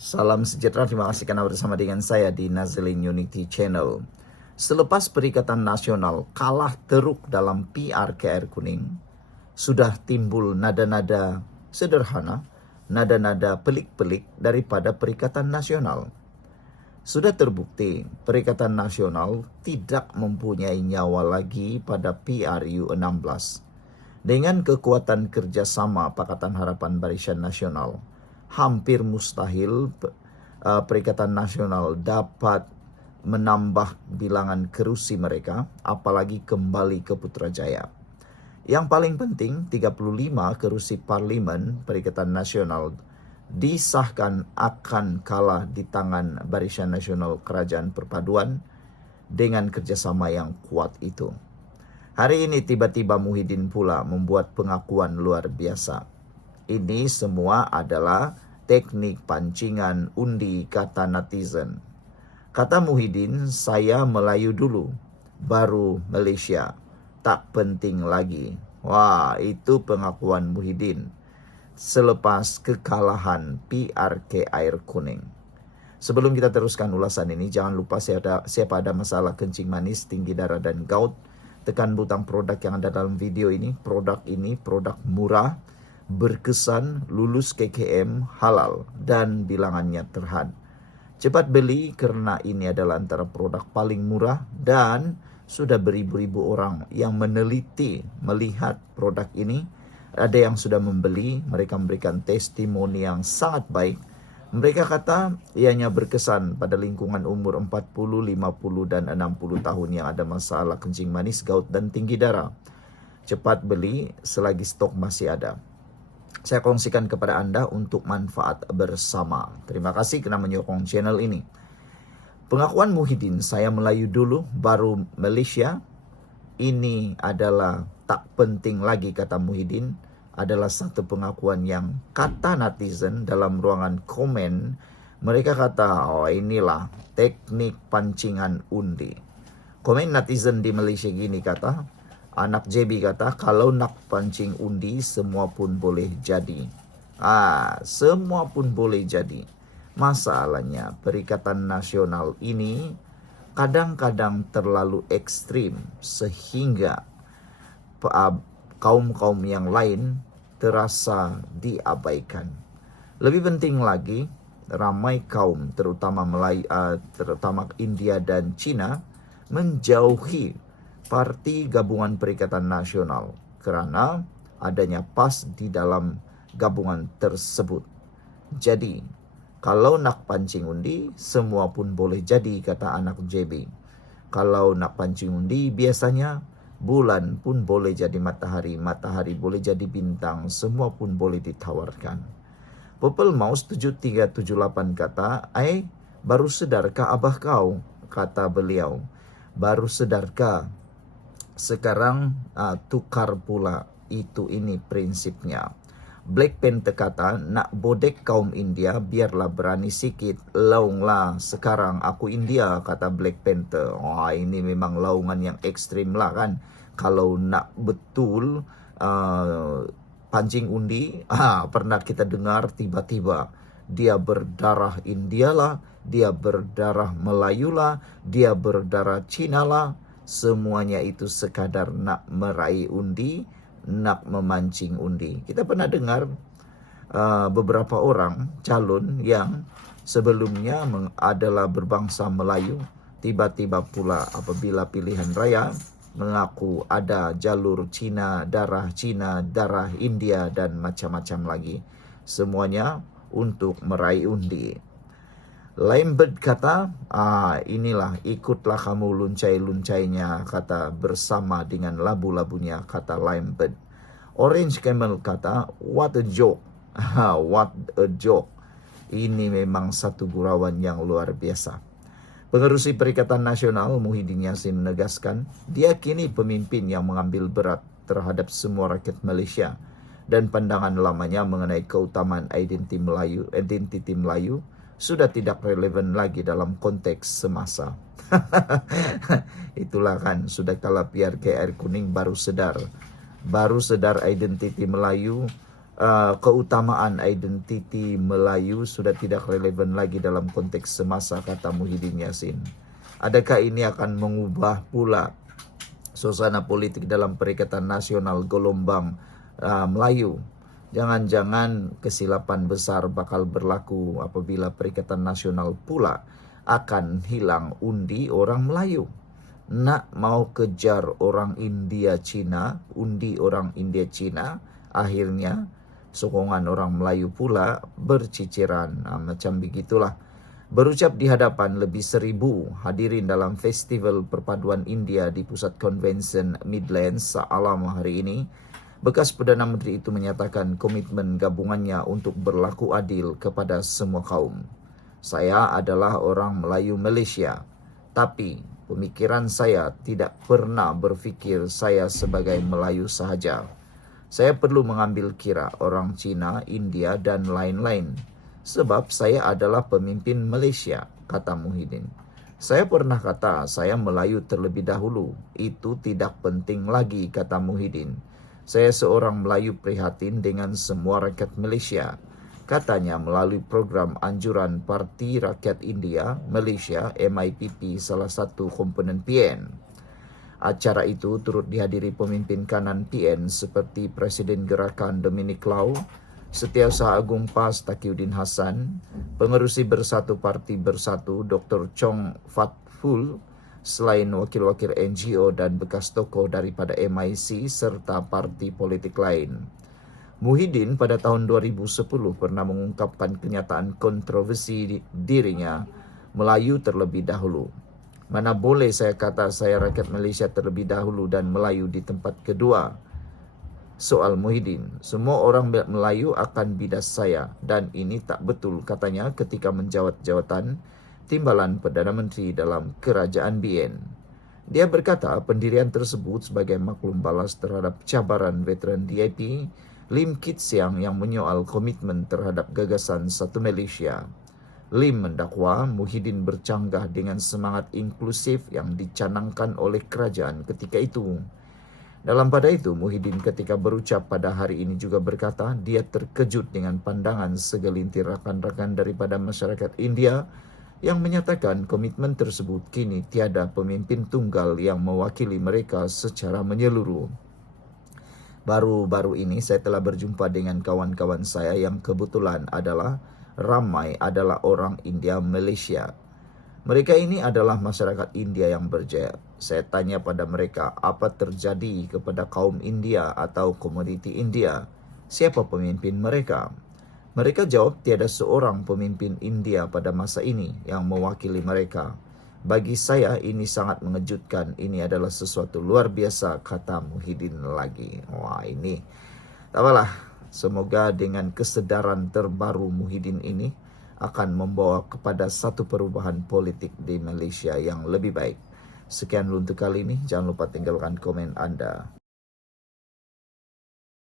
Salam sejahtera, terima kasih karena bersama dengan saya di Nazilin Unity Channel. Selepas Perikatan Nasional kalah teruk dalam PRKR Kuning, sudah timbul nada-nada sederhana, nada-nada pelik-pelik daripada Perikatan Nasional. Sudah terbukti Perikatan Nasional tidak mempunyai nyawa lagi pada PRU 16. Dengan kekuatan kerjasama Pakatan Harapan Barisan Nasional, hampir mustahil Perikatan Nasional dapat menambah bilangan kerusi mereka, apalagi kembali ke Putrajaya. Yang paling penting, 35 kerusi parlimen Perikatan Nasional disahkan akan kalah di tangan Barisan Nasional Kerajaan Perpaduan dengan kerjasama yang kuat itu. Hari ini tiba-tiba Muhyiddin pula membuat pengakuan luar biasa. Ini semua adalah teknik pancingan undi, kata netizen. Kata Muhyiddin, saya Melayu dulu, baru Malaysia. Tak penting lagi. Wah, itu pengakuan Muhyiddin selepas kekalahan PRK Air Kuning. Sebelum kita teruskan ulasan ini, jangan lupa siapa ada masalah kencing manis, tinggi darah, dan gout, tekan butang produk yang ada dalam video ini. Produk ini produk murah, berkesan, lulus KKM, halal, dan bilangannya terhad. Cepat beli karena ini adalah antara produk paling murah dan sudah beribu-ribu orang yang meneliti melihat produk ini. Ada yang sudah membeli, mereka memberikan testimoni yang sangat baik. Mereka kata ianya berkesan pada lingkungan umur 40, 50, dan 60 tahun yang ada masalah kencing manis, gout, dan tinggi darah. Cepat beli selagi stok masih ada. Saya kongsikan kepada Anda untuk manfaat bersama. Terima kasih kerana menyokong channel ini. Pengakuan Muhyiddin, saya Melayu dulu, baru Malaysia. Ini adalah tak penting lagi, kata Muhyiddin, adalah satu pengakuan yang kata netizen dalam ruangan komen. Mereka kata, oh inilah teknik pancingan undi. Komen netizen di Malaysia gini kata, anak JB kata, kalau nak pancing undi semua pun boleh jadi. Semua pun boleh jadi. Masalahnya Perikatan Nasional ini kadang-kadang terlalu ekstrim sehingga kaum-kaum yang lain terasa diabaikan. Lebih penting lagi, ramai kaum terutama terutama India dan China menjauhi parti gabungan Perikatan Nasional kerana adanya PAS di dalam gabungan tersebut. Jadi, kalau nak pancing undi, semua pun boleh jadi, kata anak JB. Kalau nak pancing undi, biasanya bulan pun boleh jadi matahari, matahari boleh jadi bintang, semua pun boleh ditawarkan. Purple Mouse 7378 kata, baru sedarkah abah kau? Kata beliau, baru sedarkah? Sekarang tukar pula, ini prinsipnya. Black Panther kata, nak bodek kaum India, biarlah berani sikit, launglah, sekarang aku India, kata Black Panther. Ini memang laungan yang ekstrim lah kan. Kalau nak betul pancing undi, pernah kita dengar tiba-tiba dia berdarah India lah, dia berdarah Melayu lah, dia berdarah Cina lah. Semuanya itu sekadar nak meraih undi, nak memancing undi. Kita pernah dengar beberapa orang calon yang sebelumnya adalah berbangsa Melayu, tiba-tiba pula apabila pilihan raya mengaku ada jalur Cina, darah India, dan macam-macam lagi. Semuanya untuk meraih undi. Lambert kata, inilah, ikutlah kamu luncai-luncainya, kata bersama dengan labu-labunya, kata Lambert. Orange Camel kata, what a joke. What a joke. Ini memang satu gurauan yang luar biasa. Pengerusi Perikatan Nasional Muhyiddin Yassin menegaskan, dia kini pemimpin yang mengambil berat terhadap semua rakyat Malaysia dan pandangan lamanya mengenai keutamaan identiti Melayu sudah tidak relevan lagi dalam konteks semasa. Itulah kan, sudah kalah PRK Air Kuning baru sedar identiti Melayu keutamaan identiti Melayu sudah tidak relevan lagi dalam konteks semasa, kata Muhyiddin Yassin. Adakah ini akan mengubah pula suasana politik dalam Perikatan Nasional gelombang Melayu? Jangan-jangan kesilapan besar bakal berlaku apabila Perikatan Nasional pula akan hilang undi orang Melayu. Nak mau kejar orang India Cina, undi orang India Cina, akhirnya sokongan orang Melayu pula berciciran. Macam begitulah. Berucap di hadapan lebih 1,000 hadirin dalam Festival Perpaduan India di Pusat Convention Midlands Alam hari ini, bekas Perdana Menteri itu menyatakan komitmen gabungannya untuk berlaku adil kepada semua kaum. Saya adalah orang Melayu Malaysia, tapi pemikiran saya tidak pernah berfikir saya sebagai Melayu sahaja. Saya perlu mengambil kira orang Cina, India dan lain-lain. Sebab saya adalah pemimpin Malaysia, kata Muhyiddin. Saya pernah kata saya Melayu terlebih dahulu. Itu tidak penting lagi, kata Muhyiddin. Saya seorang Melayu prihatin dengan semua rakyat Malaysia. Katanya melalui program anjuran Parti Rakyat India Malaysia MIPP, salah satu komponen PN. Acara itu turut dihadiri pemimpin kanan PN seperti Presiden Gerakan Dominic Lau, Setiausaha Agung PAS Taqiyuddin Hassan, Pengerusi Bersatu Parti Bersatu Dr. Chong Fat Ful, selain wakil-wakil NGO dan bekas tokoh daripada MIC serta parti politik lain. Muhyiddin pada tahun 2010 pernah mengungkapkan kenyataan kontroversi dirinya Melayu terlebih dahulu. Mana boleh saya kata saya rakyat Malaysia terlebih dahulu dan Melayu di tempat kedua? Soal Muhyiddin, semua orang Melayu akan bidas saya dan ini tak betul, katanya ketika menjawat jawatan timbalan Perdana Menteri dalam Kerajaan BN. Dia berkata pendirian tersebut sebagai maklum balas terhadap cabaran veteran DIP Lim Kit Siang yang menyoal komitmen terhadap gagasan Satu Malaysia. Lim mendakwa Muhyiddin bercanggah dengan semangat inklusif yang dicanangkan oleh kerajaan ketika itu. Dalam pada itu, Muhyiddin ketika berucap pada hari ini juga berkata dia terkejut dengan pandangan segelintir rakan-rakan daripada masyarakat India yang menyatakan komitmen tersebut kini tiada pemimpin tunggal yang mewakili mereka secara menyeluruh. Baru-baru ini saya telah berjumpa dengan kawan-kawan saya yang kebetulan ramai adalah orang India Malaysia. Mereka ini adalah masyarakat India yang berjaya. Saya tanya pada mereka apa terjadi kepada kaum India atau komoditi India. Siapa pemimpin mereka? Mereka jawab tiada seorang pemimpin India pada masa ini yang mewakili mereka. Bagi saya ini sangat mengejutkan. Ini adalah sesuatu luar biasa, kata Muhyiddin lagi. Wah, ini tak apalah. Semoga dengan kesedaran terbaru Muhyiddin ini akan membawa kepada satu perubahan politik di Malaysia yang lebih baik. Sekian dulu untuk kali ini. Jangan lupa tinggalkan komen Anda.